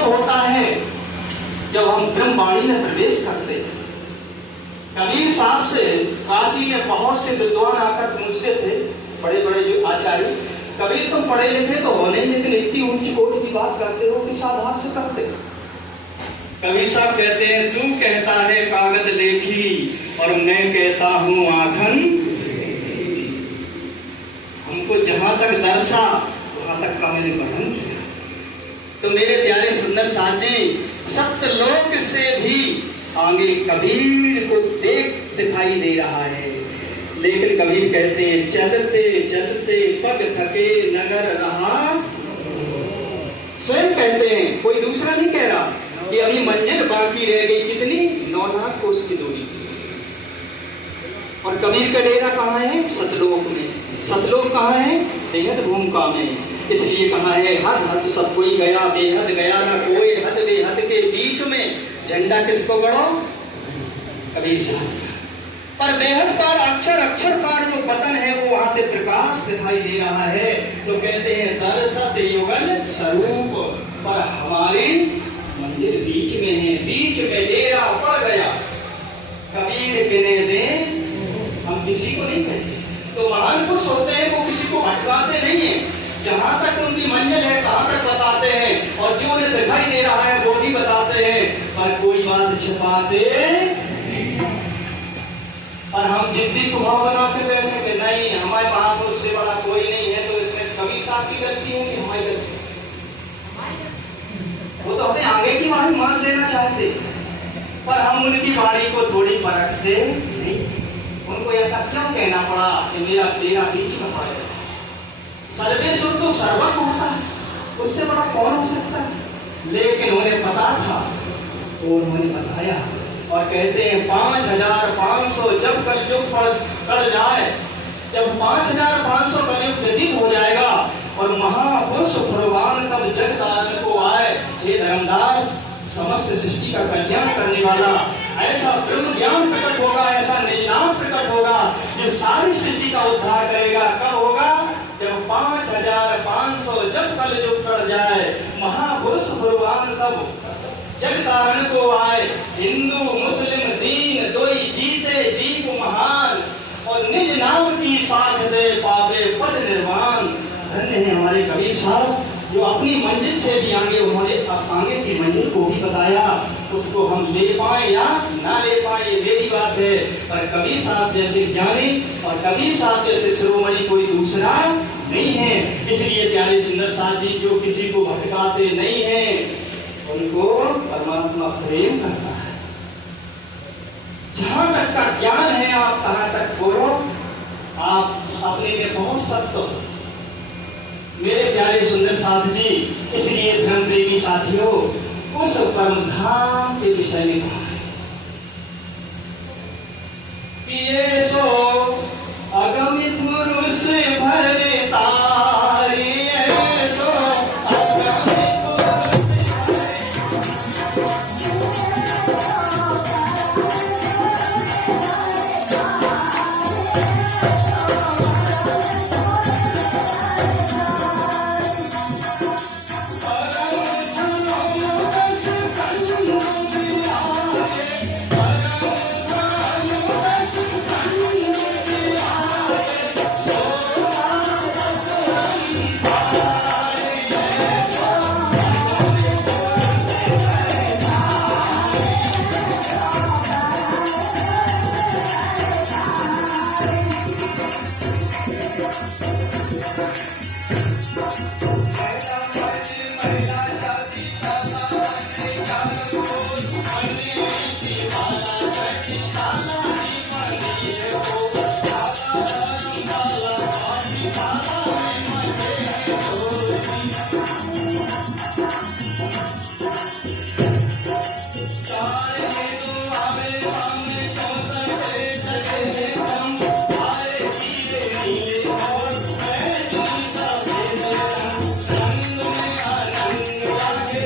तब होता है जब हम ब्रह्मवाणी में प्रवेश करते हैं। कबीर साहब से काशी में बहुत से विद्वान आकर पूछते थे, बड़े बड़े जो आचार्य, कबीर तुम पढ़े लिखे तो होने, लेकिन इतनी ऊंची कोटि की बात करते हो, किस आधार से करते हो? कबीर साहब कहते हैं, तू कहता है कागज लेखी और मैं कहता हूं आखन। हमको जहां तक दर्शा वहां तक का मैंने वर्णन किया। तो मेरे प्यारे सुंदर साथ जी, सप्तलोक से भी आगे कबीर को दिखाई दे रहा है। लेकिन कबीर कहते हैं, चलते चलते पग थके नगर रहा। स्वयं कहते हैं, कोई दूसरा नहीं कह रहा कि अभी मंजिल बाकी रह गई, कितनी 9 लाख कोस की दूरी। और कबीर का डेरा कहाँ है? सतलोक में। सतलोक कहाँ है? बेहद भूमिका में। इसलिए कहा है, हद हद सब कोई गया, बेहद गया ना कोई हद, बेहद के बीच में झंडा किसको गड़ो? कबीर साहब। पर बेहद पर अक्षर अक्षर पर जो पतन है वो वहां से प्रकाश दिखाई दे रहा है। तो कहते हैं, दर्शत युगल स्वरूप, पर हमारी मंदिर बीच में है, बीच में डेरा पड़ गया। कबीर कहने दे, हम किसी को नहीं कहते। तो महान पुरुष होते हैं, वो किसी को भटकाते नहीं है। जहां तक उनकी मंजिल है कहां तक बताते हैं, और जो उन्हें दिखाई दे रहा है वो भी बताते हैं, पर कोई बात छिपाते। और हम जिद्दी स्वभाव बनाते रहते हैं कि नहीं, हमारे महापुरुष से बड़ा कोई नहीं है, तो इसमें कबीर साहब की गलती है कि हमारी गलती? वो तो हमें आगे की वाणी मान लेना चाहते, पर हम उनकी वाणी को थोड़ी परखते नहीं। उनको ऐसा क्यों कहना पड़ा कि मेरा तेरा बीच में पड़ गया? सर्वेश्वर तो सर्वज्ञ होता है, उससे बड़ा कौन हो सकता है? लेकिन उन्हें पता था तो उन्होंने बताया। और कहते हैं, 5500 जब कलयुग कर जाए, जब 5500 कलयुग व्यतीत हो जाएगा और महापुरुष भगवान तब जगदान को आए, हे धर्मदास, समस्त सृष्टि का कल्याण करने वाला ऐसा ब्रह्म ज्ञान प्रकट होगा, ऐसा निजाम प्रकट होगा, ये सारी सृष्टि का उद्धार करेगा। कब होगा? जब 5500 जब कलयुग कर जाए, महापुरुष भगवान तब जगदान को आए, हिंदू मुस्लिम दीन दोई जीते जीव महान, और निज नाम की साथ दे पावे पद निर्वाण। धन्य है हमारे कबीर साहब, जो अपनी मंजिल से भी आगे उन्होंने आगे की मंजिल को भी बताया। उसको हम ले पाए या ना ले पाए ये मेरी बात है, पर कबीर साहब जैसे ज्ञानी और कबीर साहब जैसे शिरोमणि कोई दूसरा नहीं है। इसलिए प्यारे सुंदर साथ जी, जो किसी को भटकाते नहीं है, उनको परमात्मा प्रेम करता है। जहां तक का ज्ञान है आप तहां तक बोलो, आप अपने में बहुत सख्त हो मेरे प्यारे सुंदर साथ जी। इसलिए धर्म प्रेमी साथियों, उस परम धाम के विषय में कहा है कि ये सो अगमित पुरुष भरे तारी, सो अगमित के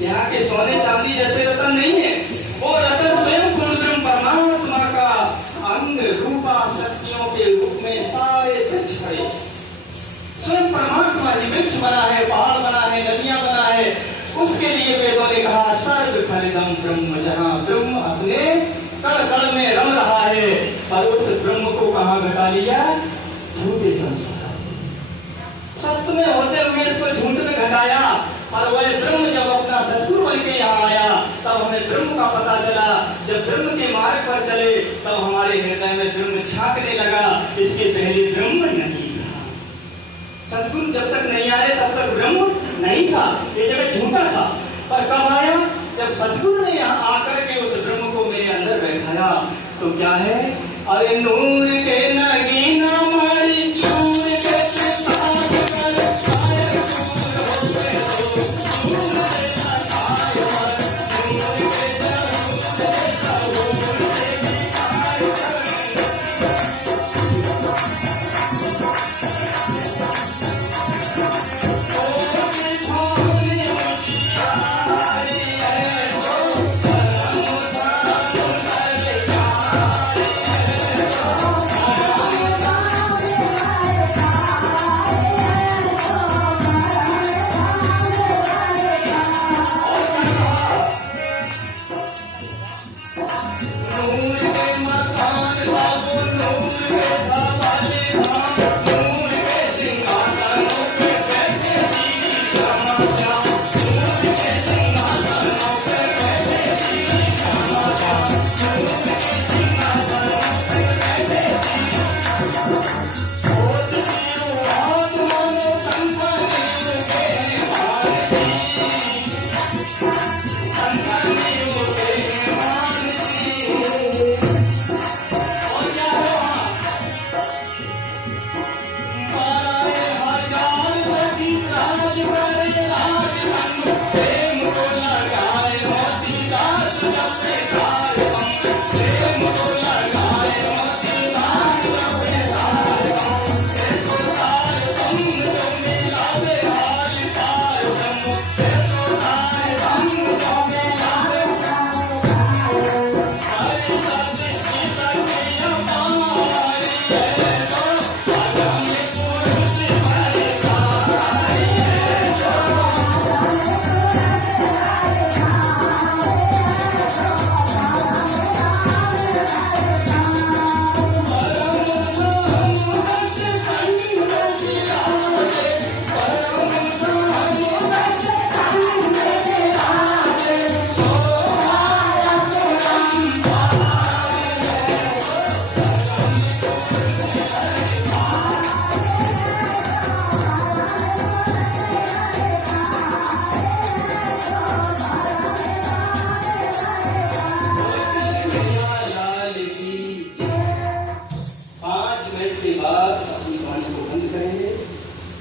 यहाँ के सोने चांदी जैसे रतन नहीं है, वो रतन स्वयं गुरुब्रह्म परमात्मा का अंग रूपा शक्तियों के रूप में सारे वृक्ष खड़े। स्वयं परमात्मा ही वृक्ष बना है, पहाड़ बना है, नदियां बना है। उसके लिए वेदों ने कहा सर्व फलिदम ब्रह्म, जहाँ ब्रह्म अपने कण कण में रम रहा है, और उस ब्रह्म को कहाँ घटा लिया? झूठे संसार सत्य में होते हुए इसको झूठ में घटाया। और वह ब्रह्म जब अपना सतगुरु बन के यहाँ आया तब हमें ब्रह्म का पता चला। जब ब्रह्म के मार्ग पर चले तब हमारे हृदय में ब्रह्म झांकने लगा। इसके पहले ब्रह्म नहीं था। सतगुरु जब तक नहीं आए तब तक ब्रह्म नहीं था, ये जगह झूठा था। पर कब आया? जब सतगुरु ने यहाँ आकर के उस ब्रह्म को मेरे अंदर बैठाया। तो क्या है? अरे नूर के नगीना मारी, नूर के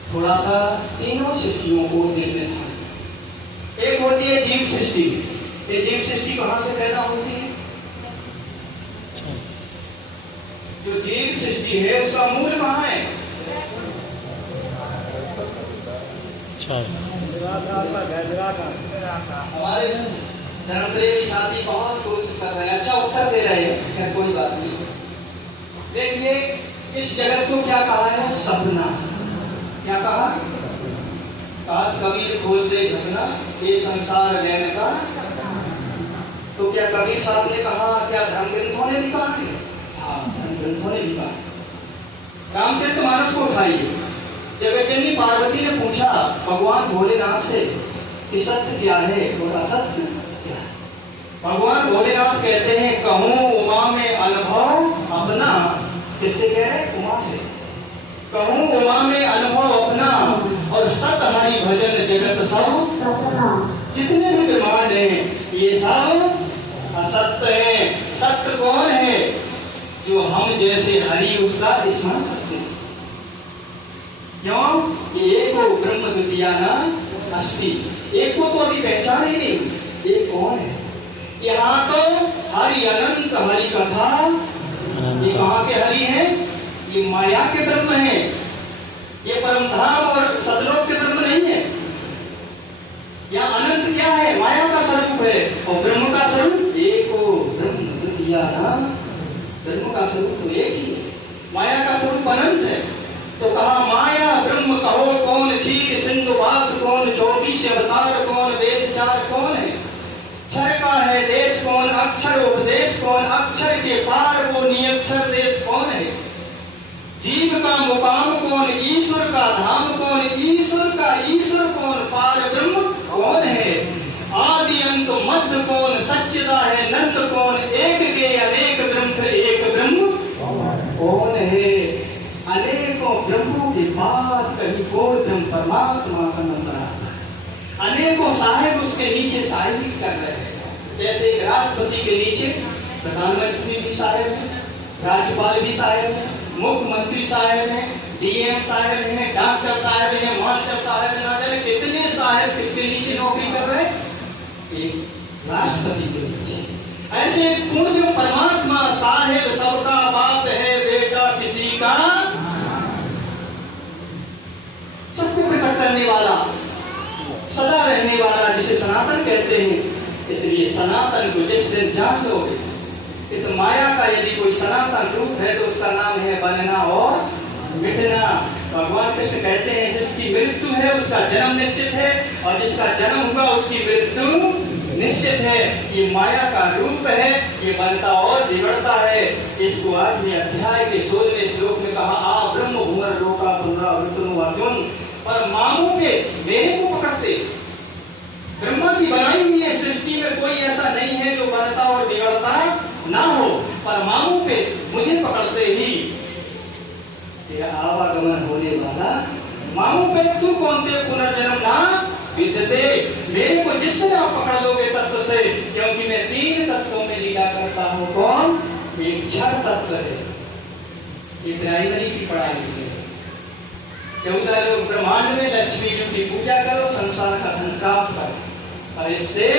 थोड़ा सा तीनों सृष्टियों को देखने था। एक होती है जीव सृष्टि। ये जीव सृष्टि कहाँ से पैदा होती है? जो जीव सृष्टि है उसका मूल कहाँ है? हमारे धर्मप्रेमी साथी बहुत कोशिश कर रहे हैं, अच्छा उत्तर दे रहे हैं, कोई बात नहीं। देखिए इस जगत को क्या कहा है? सपना। क्या कहा? कबीर खोल दे घटना, ये संसार रहने का। तो क्या कबीर साहब ने कहा? क्या धर्म ग्रंथों ने भी कहा? हाँ, धर्म ग्रंथों ने भी कहा। रामचरितमानस को उठाइए। जगज्जननी पार्वती ने पूछा भगवान भोलेनाथ से कि सत्य क्या है और असत्य क्या है? भगवान भोलेनाथ कहते हैं कहूँ उमा में अनुभव अपना। किससे कह रहे? उमा से। कहूँ उमा में अनुभव अपना और सत हरि भजन जगत सब। जितने भी ब्रह्मांड हैं ये सब असत्य है। सत्य कौन है? जो हम जैसे हरि उसका स्मरण करते हैं। क्यों? एक को ब्रह्म द्वितीयाना अस्ति। एक को तो अभी पहचान ही नहीं। एक कौन है? यहाँ तो हरि अनंत हरि कथा। ये कहाँ के हरि हैं? ये माया के ब्रह्म है। ये परमधाम और सतलोक के ब्रह्म नहीं है। यहाँ अनंत क्या माया है, माया का स्वरूप है, और ब्रह्म का स्वरूप एक हो। ब्रह्म द्वितीया नाम, ब्रह्म का स्वरूप तो एक ही है, माया का स्वरूप अनंत है। तो कहा माया ब्रह्म कहो कौन, क्षीर सिंधु वास कौन, 24 अवतार कौन, वेद चार कौन है, क्षर का है देश कौन, अक्षर उपदेश कौन, अक्षर के पार वो निरक्षर देश कौन है, जीव का मुकाम कौन, ईश्वर का धाम कौन, ईश्वर का ईश्वर कौन, पार ब्रह्म कौन है, आदि अंत मध्य कौन, सच्चिदा है नंद कौन, एक के अनेक ग्रंथ एक ब्रह्म कौन है। अनेकों ब्रह्मों के बाद कहीं कोई ब्रह्म परमात्मा का नंबर आता है। अनेकों साहेब उसके नीचे शायरी कर रहे हैं। जैसे एक राष्ट्रपति के नीचे प्रधानमंत्री भी साहेब है, राज्यपाल भी साहेब है, मुख्यमंत्री साहेब है, डीएम साहेब है, डॉक्टर साहेब है, मास्टर साहेब है, ना जाने कितने साहेब किसके नीचे नौकरी कर रहे हैं, एक राष्ट्रपति के नीचे। ऐसे पूर्ण परमात्मा साहेब सबका बाप है, बेटा किसी का, सबको प्रकट करने वाला, सदा रहने वाला, जिसे सनातन कहते हैं। इसलिए सनातन को जिस दिन जान लोगे, इस माया का यदि कोई सनातन रूप है तो उसका नाम है बनना और मिटना। भगवान कृष्ण कहते हैं जिसकी मृत्यु है उसका जन्म निश्चित है, और जिसका जन्म हुआ उसकी मृत्यु निश्चित है। ये माया का रूप है, ये बनता और बिगड़ता है। इसको आज में अध्याय के 16वें श्लोक में कहा, आ ब्रह्म भूमर लोका पुनरावृत्तनु अर्जुन। पर मामू के मेरे को पकड़ते, ब्रह्मा की बनाई हुई है सृष्टि में कोई ऐसा नहीं है जो बनता और बिगड़ता ना हो, पर मामू पे मुझे पकड़ते ही तेरा आवागमन होने वाला, मामू पे तू कौन थे पुनर्जन्म ना विद्यते। मेरे को जिससे आप पकड़ लोगे तत्व से, क्योंकि मैं 3 तत्वों में लीला करता हूँ। कौन? एक क्षर तत्व है, ये प्राइमरी की पढ़ाई है। 14 लोग ब्रह्मांड में लक्ष्मी जी की पूजा करो, संसार का धन प्राप्त करो, और इससे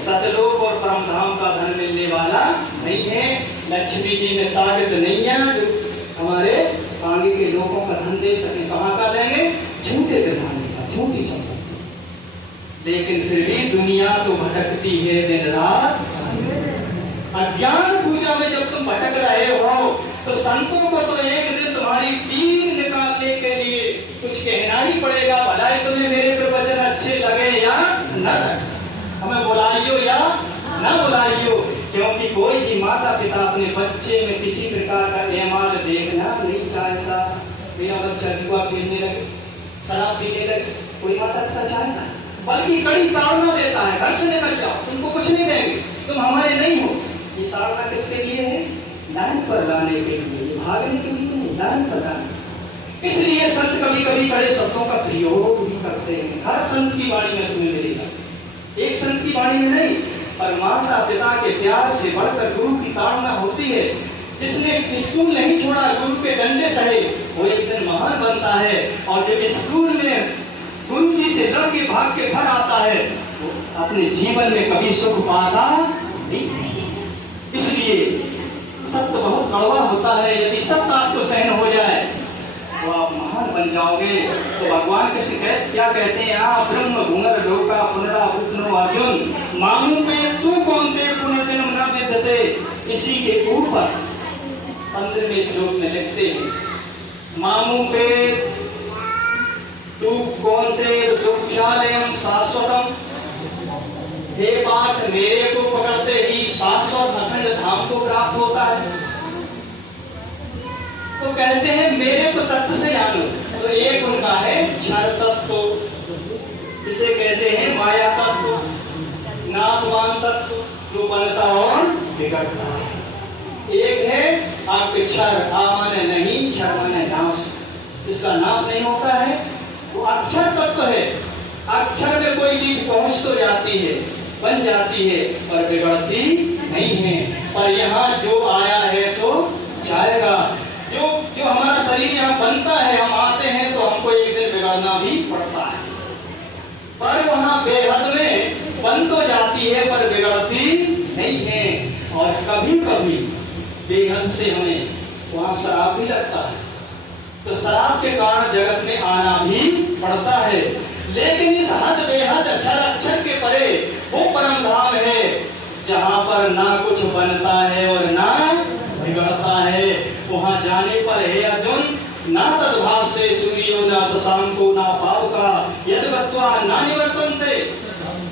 सतलोक और परम धाम का धन मिलने वाला नहीं है। लक्ष्मी जी में ताकत नहीं है जो हमारे आगे के लोगों का धन दे सके। कहाँ का देंगे? झूठे ब्रह्मांड का, झूठी संपत्ति। लेकिन फिर भी दुनिया तो भटकती है दिन रात। अज्ञान पूजा में जब तुम भटक रहे हो तो संतों को तो एक दिन तुम्हारी पीर निकालने के लिए कुछ कहना ही पड़ेगा। भलाई तुम्हें मेरे प्रवचन अच्छे लगे या न लगे, हमें बुलाइयो या न बुलाइयो, क्योंकि कोई भी माता पिता अपने बच्चे में किसी प्रकार का एमाल देखना नहीं चाहता। मेरा बच्चा जुआ खेलने लगे, शराब पीने लगे, कोई माता पिता चाहता, बल्कि कड़ी ताड़ना देता है, घर से निकल जाओ, तुमको कुछ नहीं देंगे, तुम हमारे नहीं हो। ये ताड़ना किसके लिए है? लाइन पर लाने के लिए, भागने के लिए नहीं, लाइन पर लाने। इसलिए संत कभी कभी कड़े शब्दों का प्रयोग भी करते हैं। हर संत की वाणी में तुम्हें मिलेगा, एक संत की वाणी में नहीं, पर माता पिता के प्यार से बढ़कर गुरु की ताड़ना होती है। जिसने स्कूल नहीं छोड़ा, गुरु के डंडे सहे, वो एक दिन महान बनता है। और जब स्कूल में गुरु जी से डर के भाग के घर आता है, वो अपने जीवन में कभी सुख पाता नहीं। इसलिए सत्य बहुत कड़वा होता है। यदि सत्य आपको सहन हो जाए तो आप महान बन जाओगे। तो भगवान कृष्ण क्या कहते हैं? आप ब्रह्म भूमर लोका पुनरावृत्तनु अर्जुन, मामू पे तू कौन थे पुनर्जन्म न विद्यते। इसी के ऊपर 15वें श्लोक में लिखते हैं, मामू पे तू कौन थे दुःखालयम शाश्वतम। हे पाठ, मेरे को पकड़ते ही शाश्वत अखंड धाम को प्राप्त होता है। तो कहते हैं मेरे को तत्व से जानो। तो एक उनका है क्षर तत्व, जिसे कहते हैं माया तत्व, नाशवान तत्व, जो बनता और बिगड़ता है। एक है आपके क्षर, आ माने नहीं, क्षर माने नाश, इसका नाश नहीं होता है। वो अक्षर तत्व है। अक्षर में कोई चीज पहुंच तो जाती है, बन जाती है, पर बिगड़ती नहीं है। पर यहाँ जो आया है सो जाएगा। जो हमारा शरीर यहाँ बनता है, हम आते हैं तो हमको एक दिन बिगड़ना भी पड़ता है, पर वहाँ बेहद में बन तो जाती है पर बिगड़ती नहीं है। और कभी कभी बेहद से हमें वहाँ शराब भी लगता है, तो शराब के कारण जगत में आना भी पड़ता है। लेकिन इस हद बेहद अक्षर अक्षर के परे वो परम धाम है जहाँ पर ना कुछ बनता है और ना बिगड़ता है। वहाँ जाने पर हे अर्जुन ना तद्भासते सूर्यो ना शशांको ना पावका यदि बत्वा ना निवर्तन्ते।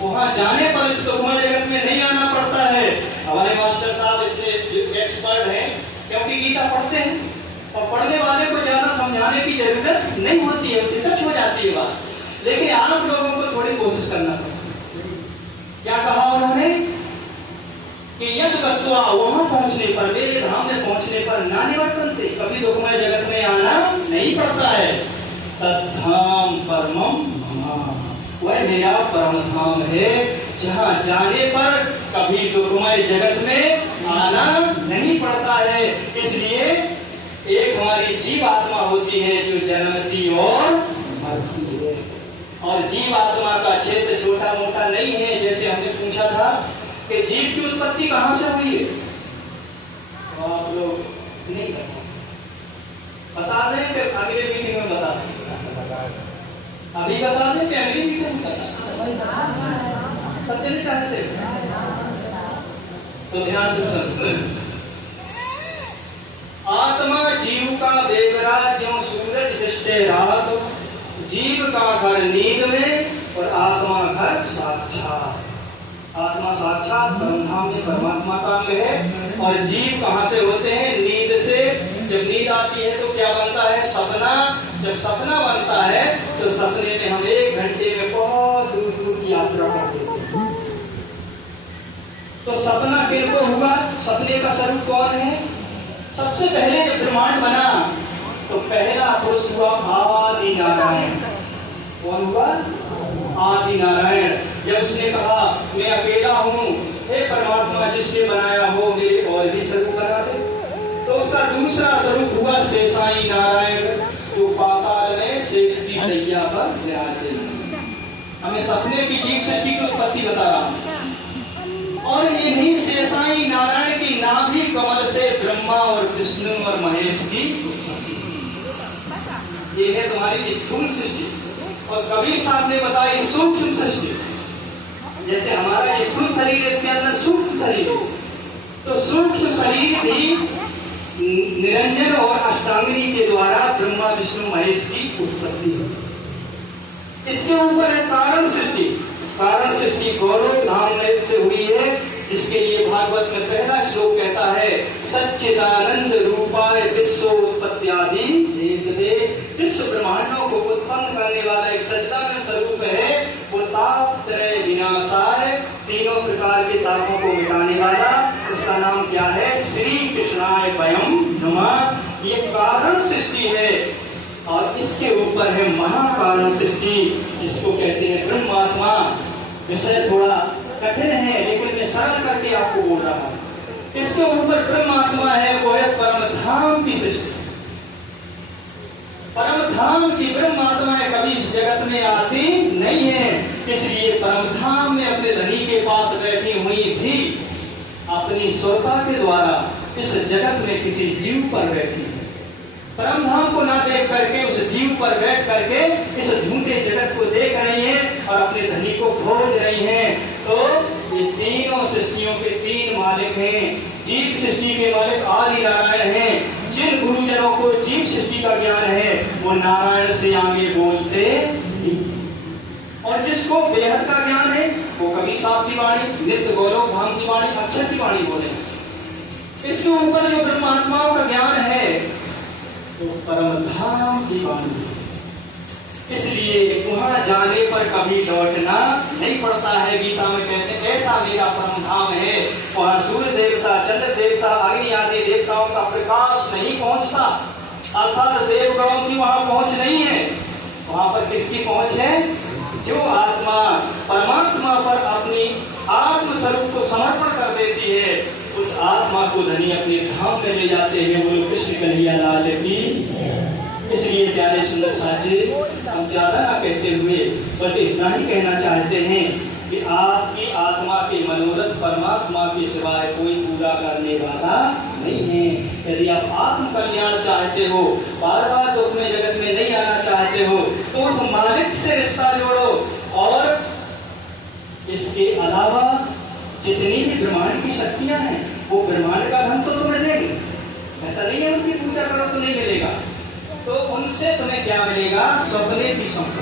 वहाँ जाने पर इस दुखमय जगत में नहीं आना पड़ता है। हमारे मास्टर साहब इतने एक्सपर्ट हैं क्योंकि गीता पढ़ते हैं और पढ़ने वाले को ज्यादा समझाने की जरूरत नहीं होती है, उससे टच हो जाती है बात। लेकिन आप लोगों को थोड़ी कोशिश करना पड़ेगा। क्या कहा उन्होंने कि यद तत्वा वहां पहुंचने पर, मेरे धाम में पहुंचने पर ना निवर्तन से कभी दुखमय जगत में आना नहीं पड़ता है। तद्धाम परमम मम, वह मेरा परम धाम है जहाँ जाने पर कभी दुखमय जगत में आना नहीं पड़ता है। इसलिए एक हमारी जीव आत्मा होती है जो जन्मती और मरती है, और जीव आत्मा का क्षेत्र छोटा मोटा नहीं है। जैसे हमने पूछा था कि जीव की उत्पत्ति कहाँ से हुई है, तो आप लोग नहीं बता दें कि अगले मीटिंग में बता दें, अभी बता दें कि अगली मीटिंग में बता दें, सत्य नहीं चाहते तो ध्यान से सुन। आत्मा जीव का बेगरा ज्यों सूरज दृष्टे रात, जीव का घर नींद में और आत्मा घर साक्षात। आत्मा साक्षात परमधाम में परमात्मा का अंग है। और जीव कहाँ से होते हैं, नींद से। जब नींद आती है तो क्या बनता है, सपना। जब सपना बनता है तो सपने में हम 1 घंटे में बहुत दूर दूर की यात्रा करते हैं। तो सपना किनको हुआ, सपने का स्वरूप कौन है। सबसे पहले जब ब्रह्मांड बना तो पहला पुरुष हुआ आदि नारायण। कौन हुआ, आदि नारायण। जब उसने कहा मैं अकेला हूँ, हे परमात्मा जिसने बनाया हो मेरे और भी स्वरूप बना दे, तो उसका दूसरा स्वरूप हुआ शेषाई नारायण, जो पाताल में शेष की सैया पर विराजते हैं। हमें सपने की जीव शक्ति की उत्पत्ति बता रहा हूँ। और यही शेषाई नारायण की नाभि कमल से ब्रह्मा और विष्णु और महेश की उत्पत्ति। ये है तुम्हारी स्थूल सृष्टि। और कबीर साहब ने बताया सूक्ष्म सृष्टि। जैसे हमारा स्थूल शरीर है, इसके अंदर सूक्ष्म शरीर है, तो सूक्ष्म शरीर भी निरंजन और अष्टांगिनी के द्वारा ब्रह्मा विष्णु महेश की उत्पत्ति है। इसके ऊपर है कारण सृष्टि। कारण सृष्टि गौरव धाम से हुई है, जिसके लिए भागवत में पहला श्लोक कहता है सच्चिदानंद रूपाय विश्वोत्पत्त्यादि देखते। विश्व ब्रह्मांडों को उत्पन्न करने वाला एक सच्चिदानंद स्वरूप है। वो ताप त्रय विनाशाय, तीनों प्रकार के तापों को मिटाने वाला, उसका नाम क्या है, श्री कृष्णाय वयम नमः। ये कारण सृष्टि है। और इसके ऊपर है महाकारण सृष्टि, जिसको कहते हैं ब्रह्मात्मा। विषय थोड़ा कठिन है लेकिन मैं सरल करके आपको बोल रहा हूं। इसके ऊपर ब्रह्मात्मा है, वो है परम धाम की सृष्टि। परम धाम की ब्रह्मात्माएं कभी इस जगत में आती नहीं है। इसलिए परम धाम में अपने धनी के पास बैठी हुई भी अपनी स्वता के द्वारा इस जगत में किसी जीव पर बैठी है। परम धाम को ना देख करके उस जीव पर बैठ करके इस झूठे जगत को देख रही हैं और अपने धनी को खोज रही हैं। तो ये तीनों सृष्टियों के 3 मालिक हैं। जीव सृष्टि के मालिक आदि नारायण हैं। जिन गुरुजनों को जीव सृष्टि का ज्ञान है वो नारायण से आगे बोलते नहीं। और जिसको बेहद का ज्ञान है वो कबीर साहब की वाणी, नित्य गौरव धाम की वाणी, अक्षर की वाणी बोले। इसके ऊपर जो ब्रह्मात्माओं का ज्ञान है तो परम धाम की वाणी। इसलिए वहां जाने पर कभी लौटना नहीं पड़ता है। गीता में कहते हैं ऐसा मेरा परम धाम है, वहां सूर्य देवता, चंद्र देवता, अग्नि आदि देवताओं का प्रकाश नहीं पहुंचता, अर्थात देवगणों की वहां पहुंच नहीं है। वहां पर किसकी पहुंच है, जो आत्मा परमात्मा पर अपनी आत्म स्वरूप को समर्पण कर देती है, उस आत्मा को धनी अपने धाम में ले जाते हैं। बोलो कृष्ण कन्हैया लाल की। इसलिए प्यारे सुंदर साथी, हम ज्यादा ना कहते हुए बस इतना ही कहना चाहते हैं कि आपकी आत्मा के मनोरथ परमात्मा के सिवाय कोई पूरा करने वाला नहीं है। यदि आप आत्म कल्याण चाहते हो, बार बार दुख में जगत में नहीं आना चाहते हो, तो उस मालिक से रिश्ता जोड़ो अलावा जितनी भी ब्रह्मांड की शक्तियां हैं वो ब्रह्मांड का धन तो तुम्हें देंगे। ऐसा नहीं है उनकी पूजा करो तो नहीं मिलेगा। तो उनसे तुम्हें क्या मिलेगा? स्वप्ने की संपत्ति।